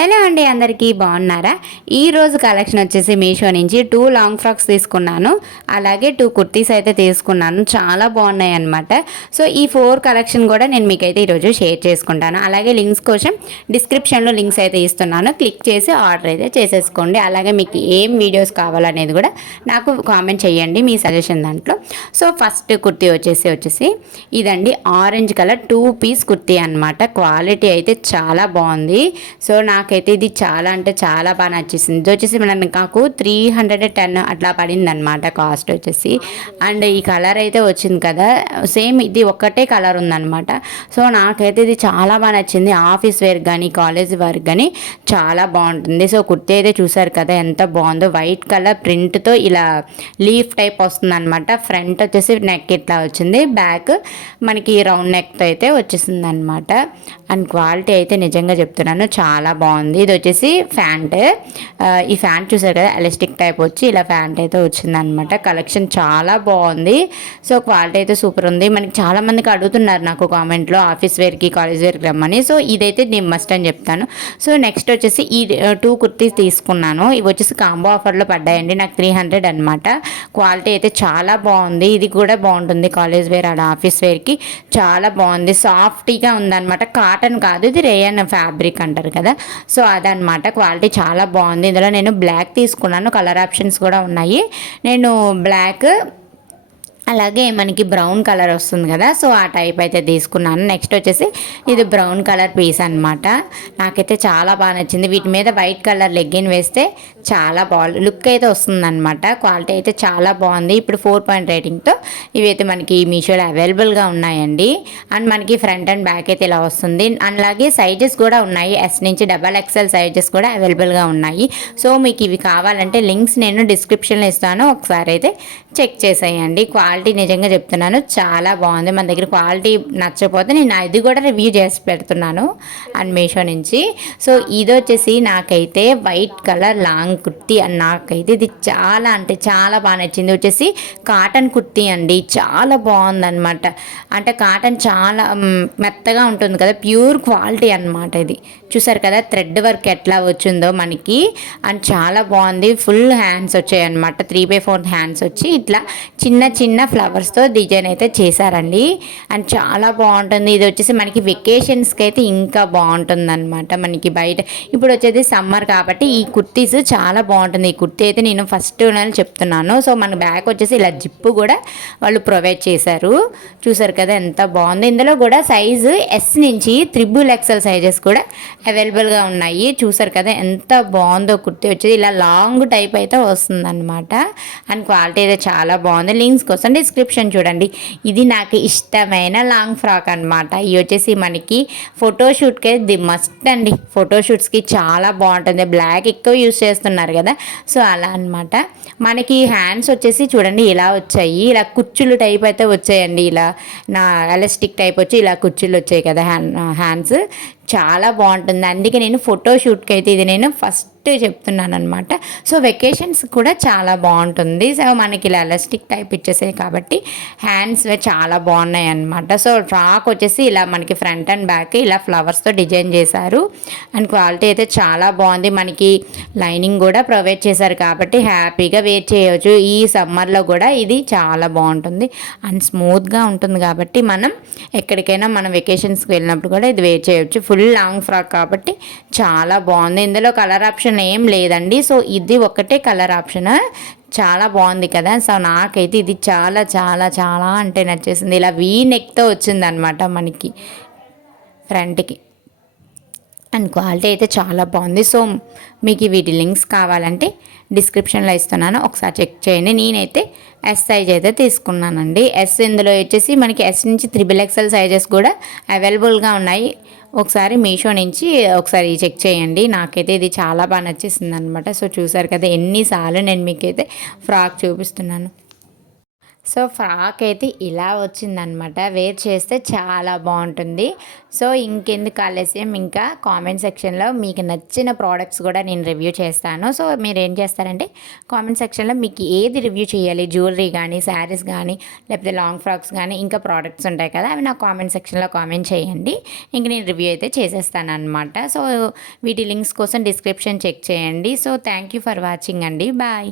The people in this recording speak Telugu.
హలో అండి, అందరికీ బాగున్నారా? ఈరోజు కలెక్షన్ వచ్చేసి మీషో నుంచి 2 లాంగ్ ఫ్రాక్స్ తీసుకున్నాను, అలాగే 2 కుర్తీస్ అయితే తీసుకున్నాను. చాలా బాగున్నాయి అనమాట. సో ఈ 4 కలెక్షన్ కూడా నేను మీకైతే ఈరోజు షేర్ చేసుకుంటాను. అలాగే లింక్స్ కోసం డిస్క్రిప్షన్లో లింక్స్ అయితే ఇస్తున్నాను, క్లిక్ చేసి ఆర్డర్ అయితే చేసేసుకోండి. అలాగే మీకు ఏం వీడియోస్ కావాలనేది కూడా నాకు కామెంట్ చేయండి మీ సజెషన్ దాంట్లో. సో ఫస్ట్ కుర్తీ వచ్చేసి ఇదండి, ఆరెంజ్ కలర్ 2 పీస్ కుర్తీ అనమాట. క్వాలిటీ అయితే చాలా బాగుంది. సో నాకైతే ఇది చాలా అంటే చాలా బాగా నచ్చేసింది. ఇది వచ్చేసి నాకు 310 అట్లా పడింది అనమాట కాస్ట్ వచ్చేసి. అండ్ ఈ కలర్ అయితే వచ్చింది కదా, సేమ్ ఇది ఒక్కటే కలర్ ఉందన్నమాట. సో నాకైతే ఇది చాలా బాగా నచ్చింది. ఆఫీస్ వేర్ కానీ కాలేజ్ వేర్ కానీ చాలా బాగుంటుంది. సో కుర్తీ అయితే చూసారు కదా ఎంత బాగుందో, వైట్ కలర్ ప్రింట్తో ఇలా లీఫ్ టైప్ వస్తుంది అనమాట. ఫ్రంట్ వచ్చేసి నెక్ ఇట్లా వచ్చింది, బ్యాక్ మనకి రౌండ్ నెక్తో అయితే వచ్చేసింది అనమాట. అండ్ క్వాలిటీ అయితే నిజంగా చెప్తున్నాను చాలా బాగుంది. ఇది వచ్చేసి ఫ్యాంట్, ఈ ఫ్యాంట్ చూసారు కదా ఎలాస్టిక్ టైప్ వచ్చి ఇలా ఫ్యాంట్ అయితే వచ్చిందనమాట. కలెక్షన్ చాలా బాగుంది. సో క్వాలిటీ అయితే సూపర్ ఉంది. మనకి చాలా మందికి అడుగుతున్నారు నాకు కామెంట్లో ఆఫీస్ వేర్కి కాలేజ్ వేర్కి రమ్మని. సో ఇదైతే నేను మస్ట్ అని చెప్తాను. సో నెక్స్ట్ వచ్చేసి ఈ 2 కుర్తీస్ తీసుకున్నాను. ఇవి వచ్చేసి కాంబో ఆఫర్లో పడ్డాయండి, నాకు 300 అనమాట. క్వాలిటీ అయితే చాలా బాగుంది. ఇది కూడా బాగుంటుంది కాలేజ్ వేర్ ఆడ ఆఫీస్ వేర్కి, చాలా బాగుంది. సాఫ్ట్గా ఉందన్నమాట, కాటన్ కాదు, ఇది రేయన్ ఫ్యాబ్రిక్ అంటారు కదా. సో అదనమాట, క్వాలిటీ చాలా బాగుంది. ఇందులో నేను బ్లాక్ తీసుకున్నాను, కలర్ ఆప్షన్స్ కూడా ఉన్నాయి. నేను బ్లాక్ అలాగే మనకి బ్రౌన్ కలర్ వస్తుంది కదా, సో ఆ టైప్ అయితే తీసుకున్నాను. నెక్స్ట్ వచ్చేసి ఇది బ్రౌన్ కలర్ పీస్ అనమాట. నాకైతే చాలా బాగా నచ్చింది. వీటి మీద వైట్ కలర్ లెగ్గిన్ వేస్తే చాలా బాగుంది, లుక్ అయితే వస్తుంది అనమాట. క్వాలిటీ అయితే చాలా బాగుంది. ఇప్పుడు 4 రేటింగ్తో ఇవైతే మనకి మీషోలో అవైలబుల్గా ఉన్నాయండి. అండ్ మనకి ఫ్రంట్ అండ్ బ్యాక్ అయితే ఇలా వస్తుంది. అలాగే సైజెస్ కూడా ఉన్నాయి, ఎస్ నుంచి XXL సైజెస్ కూడా అవైలబుల్గా ఉన్నాయి. సో మీకు ఇవి కావాలంటే లింక్స్ నేను డిస్క్రిప్షన్లో ఇస్తాను, ఒకసారి అయితే చెక్ చేసేయండి. క్వాలిటీ నిజంగా చెప్తున్నాను చాలా బాగుంది. మన దగ్గర క్వాలిటీ నచ్చకపోతే నేను అది కూడా రివ్యూ చేసి పెడుతున్నాను అండ్ మీషో నుంచి. సో ఇది వచ్చేసి నాకైతే white colour long kurti, and నాకైతే ఇది చాలా అంటే చాలా బాగా నచ్చింది. వచ్చేసి కాటన్ కుర్తీ అండి, చాలా బాగుందన్నమాట. అంటే కాటన్ చాలా మెత్తగా ఉంటుంది కదా, ప్యూర్ క్వాలిటీ అనమాట. ఇది చూసారు కదా థ్రెడ్ వర్క్ ఎట్లా వచ్చిందో మనకి, అండ్ చాలా బాగుంది. ఫుల్ హ్యాండ్స్ వచ్చాయి అనమాట, 3/4 హ్యాండ్స్ వచ్చి ఇట్లా చిన్న చిన్న ఫ్లవర్స్తో డిజైన్ అయితే చేశారండి. అండ్ చాలా బాగుంటుంది. ఇది వచ్చేసి మనకి వెకేషన్స్కి అయితే ఇంకా బాగుంటుంది అనమాట. మనకి బయట ఇప్పుడు వచ్చేది సమ్మర్ కాబట్టి ఈ కుర్తీస్ చాలా బాగుంటుంది. ఈ కుర్తీ అయితే నేను ఫస్ట్ చెప్తున్నాను. సో మన బ్యాక్ వచ్చేసి ఇలా జిప్పు కూడా వాళ్ళు ప్రొవైడ్ చేశారు, చూసారు కదా ఎంత బాగుంది. ఇందులో కూడా సైజు ఎస్ నుంచి XXL సైజెస్ కూడా అవైలబుల్గా ఉన్నాయి. చూసారు కదా ఎంత బాగుందో కుర్తీ వచ్చేది, ఇలా లాంగ్ టైప్ అయితే వస్తుందన్నమాట. అండ్ క్వాలిటీ అయితే చాలా బాగుంది. లింక్స్ కోసం డిస్క్రిప్షన్ చూడండి. ఇది నాకు ఇష్టమైన లాంగ్ ఫ్రాక్ అనమాట. ఇవి వచ్చేసి మనకి ఫోటోషూట్కి ది మస్ట్ అండి, ఫోటోషూట్స్కి చాలా బాగుంటుంది. బ్లాక్ ఎక్కువ యూస్ చేస్తున్నారు కదా, సో అలా అనమాట. మనకి హ్యాండ్స్ వచ్చేసి చూడండి ఇలా వచ్చాయి, ఇలా కుచ్చులు టైప్ అయితే వచ్చాయండి. ఇలా నా ఎలాస్టిక్ టైప్ వచ్చి ఇలా కుచ్చులు వచ్చాయి కదా హ్యాండ్స్, చాలా బాగుంటుంది. అందుకే నేను ఫోటోషూట్కి అయితే ఇది నేను ఫస్ట్ చెప్తున్నాను అనమాట. సో వెకేషన్స్ కూడా చాలా బాగుంటుంది. సో మనకి ఇలా ఎలాస్టిక్ టైప్ ఇచ్చేసాయి కాబట్టి హ్యాండ్స్ చాలా బాగున్నాయి అనమాట. సో ఫ్రాక్ వచ్చేసి ఇలా మనకి ఫ్రంట్ అండ్ బ్యాక్ ఇలా ఫ్లవర్స్తో డిజైన్ చేశారు. అండ్ క్వాలిటీ అయితే చాలా బాగుంది. మనకి లైనింగ్ కూడా ప్రొవైడ్ చేశారు కాబట్టి హ్యాపీగా వేర్ చేయవచ్చు. ఈ సమ్మర్లో కూడా ఇది చాలా బాగుంటుంది అండ్ స్మూత్గా ఉంటుంది కాబట్టి మనం ఎక్కడికైనా మనం వెకేషన్స్కి వెళ్ళినప్పుడు కూడా ఇది వేర్ చేయవచ్చు. ఫుల్ లాంగ్ ఫ్రాక్ కాబట్టి చాలా బాగుంది. ఇందులో కలర్ ఆప్షన్ ఏం లేదండి. సో ఇది ఒకటే కలర్ ఆప్షన్, చాలా బాగుంది కదా. సో నాకైతే ఇది చాలా చాలా చాలా అంటే నచ్చేసింది. ఇలా వీ నెక్తో వచ్చిందనమాట మనకి ఫ్రంట్కి, అండ్ క్వాలిటీ అయితే చాలా బాగుంది. సో మీకు వీటి లింక్స్ కావాలంటే డిస్క్రిప్షన్లో ఇస్తున్నాను, ఒకసారి చెక్ చేయండి. నేనైతే ఎస్ సైజ్ అయితే తీసుకున్నానండి. ఎస్ ఇందులో వచ్చేసి మనకి ఎస్ నుంచి XXL సైజెస్ కూడా అవైలబుల్గా ఉన్నాయి. ఒకసారి మీషో నుంచి ఒకసారి చెక్ చేయండి. నాకైతే ఇది చాలా బాగా నచ్చేసింది అనమాట. సో చూసారు కదా ఎన్నిసార్లు నేను మీకైతే ఫ్రాక్ చూపిస్తున్నాను. సో ఫ్రాక్ అయితే ఇలా వచ్చిందనమాట. వేర్ చేస్తే చాలా బాగుంటుంది. సో ఇంకెందుకు ఆలస్యం, ఇంకా కామెంట్ సెక్షన్లో మీకు నచ్చిన ప్రోడక్ట్స్ కూడా నేను రివ్యూ చేస్తాను. సో మీరు ఏం చేస్తారంటే కామెంట్ సెక్షన్లో మీకు ఏది రివ్యూ చేయాలి, జ్యువెలరీ కానీ, శారీస్ కానీ, లేకపోతే లాంగ్ ఫ్రాక్స్ కానీ, ఇంకా ప్రోడక్ట్స్ ఉంటాయి కదా, అవి నా కామెంట్ సెక్షన్లో కామెంట్ చేయండి. ఇంక నేను రివ్యూ అయితే చేసేస్తాను అనమాట. సో వీటి లింక్స్ కోసం డిస్క్రిప్షన్ చెక్ చేయండి. So thank you for watching అండి. బాయ్.